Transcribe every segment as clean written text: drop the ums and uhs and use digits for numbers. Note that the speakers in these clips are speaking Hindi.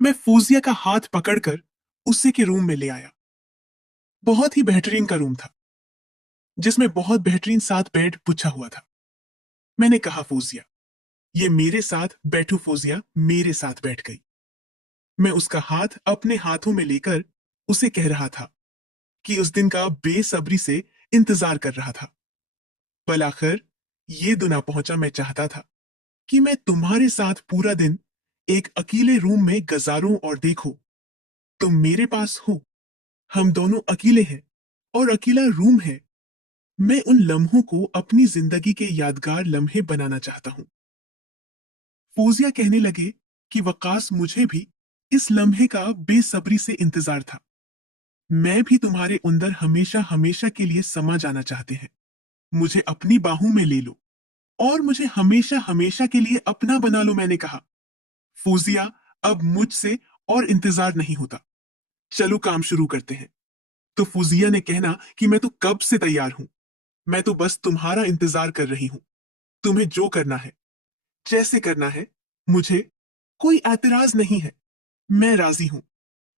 मैं फौजिया का हाथ पकड़कर उसी के रूम में ले आया। बहुत ही बेहतरीन का रूम था, जिसमें बहुत बेहतरीन सात बेड बिछा हुआ था। मैंने कहा, फौजिया, ये मेरे साथ बैठो। फौजिया मेरे साथ बैठ गई। मैं उसका हाथ अपने हाथों में लेकर उसे कह रहा था कि उस दिन का बेसब्री से इंतजार कर रहा था। पल आखिर ये दिन आ पहुंचा। मैं चाहता था कि मैं तुम्हारे साथ पूरा दिन एक अकेले रूम में गुजारूं और देखो, तुम मेरे पास हो, हम दोनों अकेले हैं और अकेला रूम है। मैं उन लम्हों को अपनी जिंदगी के यादगार लम्हे बनाना चाहता हूं। फौजिया कहने लगे कि वकास, मुझे भी इस लम्हे का बेसब्री से इंतजार था। मैं भी तुम्हारे अंदर हमेशा हमेशा के लिए समा जाना चाहते हैं। मुझे अपनी बाहों में ले लो और मुझे हमेशा हमेशा के लिए अपना बना लो। मैंने कहा, फौजिया, अब मुझसे और इंतजार नहीं होता, चलो काम शुरू करते हैं। तो फौजिया ने कहना कि मैं तो कब से तैयार हूं, मैं तो बस तुम्हारा इंतजार कर रही हूं। तुम्हें जो करना है, जैसे करना है, मुझे कोई एतराज नहीं है। मैं राजी हूं।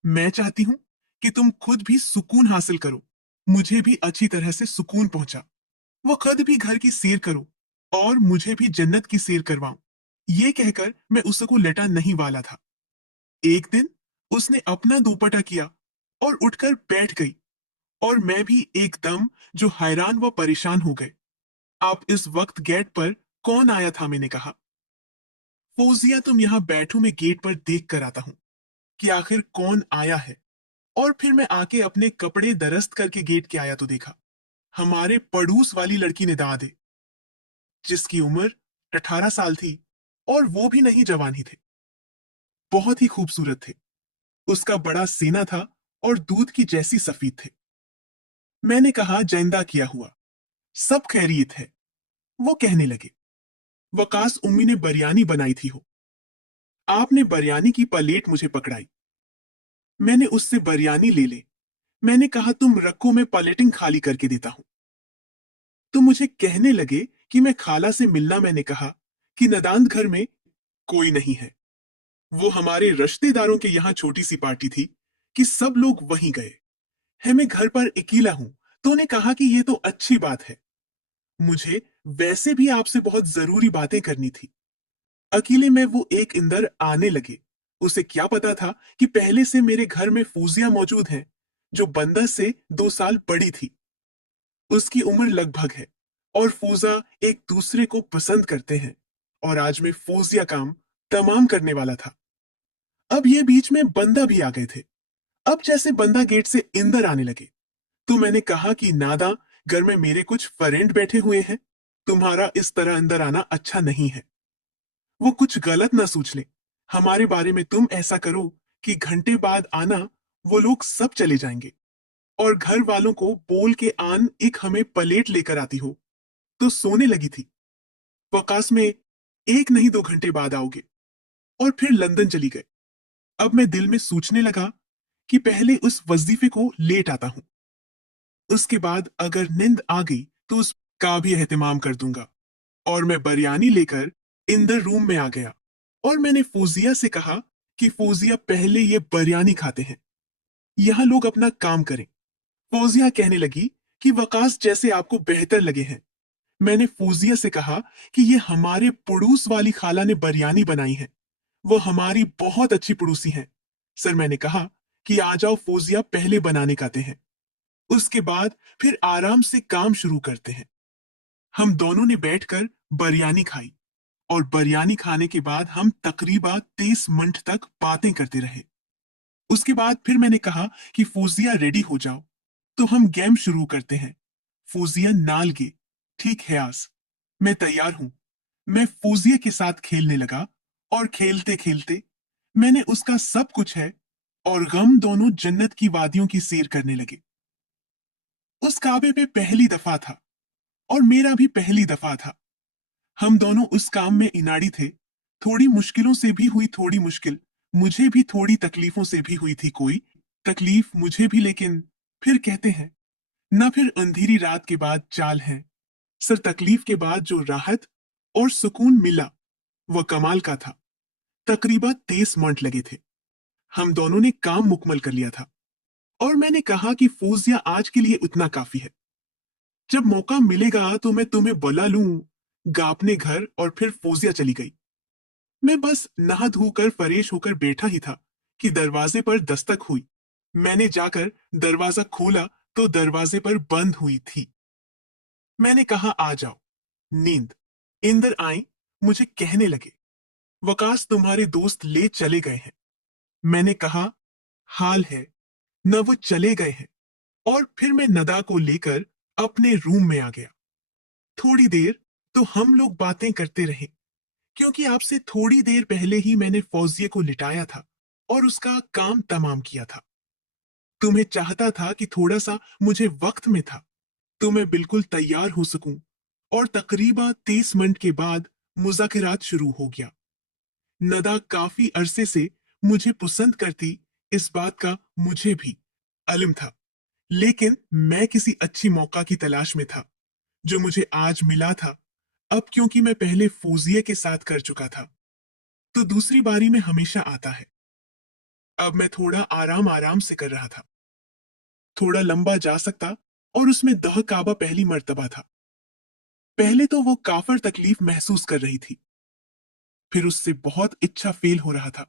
मैं चाहती हूं कि तुम खुद भी सुकून हासिल करो, मुझे भी अच्छी तरह से सुकून पहुंचा। वो खुद भी घर की सैर करो और मुझे भी जन्नत की सैर करवाऊं। ये कहकर मैं उसको लेटा नहीं वाला था। एक दिन उसने अपना दुपट्टा किया और उठकर बैठ गई और मैं भी एकदम जो हैरान व परेशान हो गए। आप इस वक्त गेट पर कौन आया था? मैंने कहा। फौजिया, तुम यहां बैठो, मैं गेट पर देख कर आता हूं कि आखिर कौन आया है। और फिर मैं आके अपने कपड़े दरस्त करके गेट के आया तो देखा हमारे पड़ोस वाली लड़की ने दाद, जिसकी उम्र 18 साल थी और वो भी नहीं जवान ही थे। बहुत ही खूबसूरत थे। उसका बड़ा सीना था और दूध की जैसी सफेद थे। मैंने कहा, जैंदा किया हुआ, सब खैरियत है? वो कहने लगे, वकास, उम्मी ने बिरयानी बनाई थी हो। आपने बिरयानी की प्लेट मुझे पकड़ाई। मैंने उससे बिरयानी ले ले। मैंने कहा, तुम रखो, मैं प्लेटिंग खाली करके देता हूं। तो मुझे कहने लगे कि मैं खाला से मिलना। मैंने कहा कि नदान घर में कोई नहीं है। वो हमारे रिश्तेदारों के यहाँ छोटी सी पार्टी थी कि सब लोग वहीं गए है। मैं घर पर अकेला हूं। तो उन्हें कहा कि ये तो अच्छी बात है, मुझे वैसे भी आपसे बहुत जरूरी बातें करनी थी। अकेले में वो एक इंदर आने लगे। उसे क्या पता था कि पहले से मेरे घर में फौजिया मौजूद है, जो बंदा से 2 साल बड़ी थी। उसकी उम्र लगभग है और फौजा एक दूसरे को पसंद करते हैं। और आज मैं फौजिया काम तमाम करने वाला था। अब ये बीच में बंदा भी आ गए थे। अब जैसे बंदा गेट से इंदर आने लगे तो मैंने कहा कि नादा, घर में मेरे कुछ फ्रेंड बैठे हुए हैं, तुम्हारा इस तरह अंदर आना अच्छा नहीं है। वो कुछ गलत ना सोच ले हमारे बारे में। तुम ऐसा करो कि घंटे बाद आना, वो लोग सब चले जाएंगे और घर वालों को बोल के आन एक हमें प्लेट लेकर आती हो। तो सोने लगी थी। वकास में एक नहीं 2 घंटे बाद आओगे। और फिर लंदन चली गए। अब मैं दिल में सोचने लगा कि पहले उस वजीफे को लेट आता हूं, उसके बाद अगर नींद आ गई तो उसका भी एहतमाम कर दूंगा। और मैं बिरयानी लेकर इंदर रूम में आ गया और मैंने फौजिया से कहा कि फौजिया, पहले ये बिरयानी खाते हैं, यहां लोग अपना काम करें। फौजिया कहने लगी कि वकास, जैसे आपको बेहतर लगे हैं। मैंने फौजिया से कहा कि ये हमारे पड़ोस वाली खाला ने बिरयानी बनाई है, वो हमारी बहुत अच्छी पड़ोसी हैं। सर, मैंने कहा कि आ जाओ फौजिया, पहले बनाने खाते हैं, उसके बाद फिर आराम से काम शुरू करते हैं। हम दोनों ने बैठकर बिरयानी खाई और बिरयानी खाने के बाद हम तकरीबन 30 मिनट तक बातें करते रहे। उसके बाद फिर मैंने कहा कि फौजिया, रेडी हो जाओ तो हम गेम शुरू करते हैं। फौजिया नाल गे, ठीक है आस, मैं तैयार हूं। मैं फौजिया के साथ खेलने लगा और खेलते खेलते मैंने उसका सब कुछ है और गम दोनों जन्नत की वादियों की सैर करने लगे। उस काबे पे पहली दफा था और मेरा भी पहली दफा था। हम दोनों उस काम में इनाड़ी थे। थोड़ी मुश्किलों से भी हुई, थोड़ी मुश्किल मुझे भी, थोड़ी तकलीफों से भी हुई थी कोई तकलीफ मुझे भी। लेकिन फिर कहते हैं ना, फिर अंधेरी रात के बाद चाल है। सर, तकलीफ के बाद जो राहत और सुकून मिला वह कमाल का था। तकरीबन 30 मिनट लगे थे। हम दोनों ने काम मुकम्मल कर लिया था और मैंने कहा कि फौजिया आज के लिए उतना काफी है। जब मौका मिलेगा तो मैं तुम्हें बुला लूंगा अपने घर। और फिर फौजिया चली गई। मैं बस नहा धोकर फ्रेश होकर बैठा ही था कि दरवाजे पर दस्तक हुई। मैंने जाकर दरवाजा खोला तो दरवाजे पर बंद हुई थी। मैंने कहा आ जाओ। नींद इंदर आई मुझे कहने लगे, वकास तुम्हारे दोस्त ले चले गए हैं। मैंने कहा हाल है न वो चले गए हैं। और फिर मैं नदा को लेकर अपने रूम में आ गया। थोड़ी देर तो हम लोग बातें करते रहे क्योंकि आपसे थोड़ी देर पहले ही मैंने फौजिया को लिटाया था और उसका काम तमाम किया था। तुम्हें चाहता था कि थोड़ा सा मुझे वक्त में था तो मैं बिल्कुल तैयार हो सकूं। और तकरीबन 30 मिनट के बाद मुज़ाकरात शुरू हो गया। नदा काफी अरसे से मुझे पसंद करती, इस बात का मुझे भी इल्म था। लेकिन मैं किसी अच्छी मौका की तलाश में था जो मुझे आज मिला था। अब क्योंकि मैं पहले फौजिया के साथ कर चुका था तो दूसरी बारी में हमेशा आता है। अब मैं थोड़ा आराम आराम से कर रहा था, थोड़ा लंबा जा सकता। और उसमें दह काबा पहली मर्तबा था। पहले तो वो काफर तकलीफ महसूस कर रही थी, फिर उससे बहुत इच्छा फेल हो रहा था।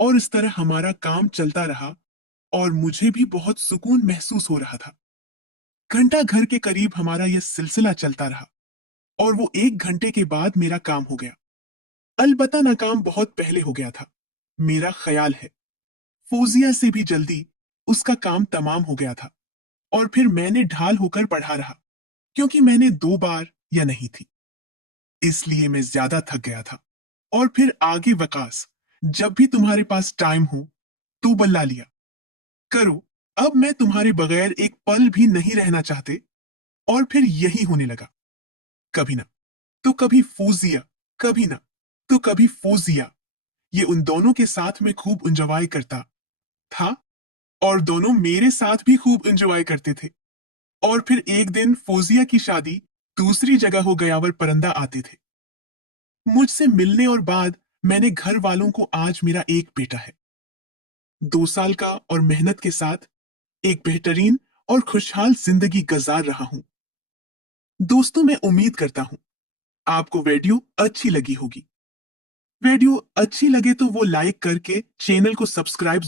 और इस तरह हमारा काम चलता रहा और मुझे भी बहुत सुकून महसूस हो रहा था। घंटा घर के करीब हमारा यह सिलसिला चलता रहा और वो 1 घंटे के बाद मेरा काम हो गया। अलबत्ता नाकाम बहुत पहले हो गया था। मेरा ख्याल है फौजिया से भी जल्दी उसका काम तमाम हो गया था। और फिर मैंने ढाल होकर पढ़ा रहा क्योंकि मैंने 2 बार या नहीं थी, इसलिए मैं ज्यादा थक गया था। और फिर आगे वकास, जब भी तुम्हारे पास टाइम हो तो बल्ला लिया करो। अब मैं तुम्हारे बगैर एक पल भी नहीं रहना चाहते। और फिर यही होने लगा। कभी ना तो कभी फौजिया, कभी ना तो कभी फौजिया। ये उन दोनों के साथ में खूब इंजॉय करता था और दोनों मेरे साथ भी खूब इंजॉय करते थे। और फिर एक दिन फौजिया की शादी दूसरी जगह हो गयावर परंदा आते थे मुझसे मिलने। और बाद मैंने घर वालों को आज मेरा एक बेटा है, 2 साल का, और मेहनत के साथ एक बेहतरीन और खुशहाल जिंदगी गुजार रहा हूं। दोस्तों मैं उम्मीद करता हूं आपको वीडियो अच्छी लगी होगी। वीडियो अच्छी लगे तो वो लाइक करके चैनल को सब्सक्राइब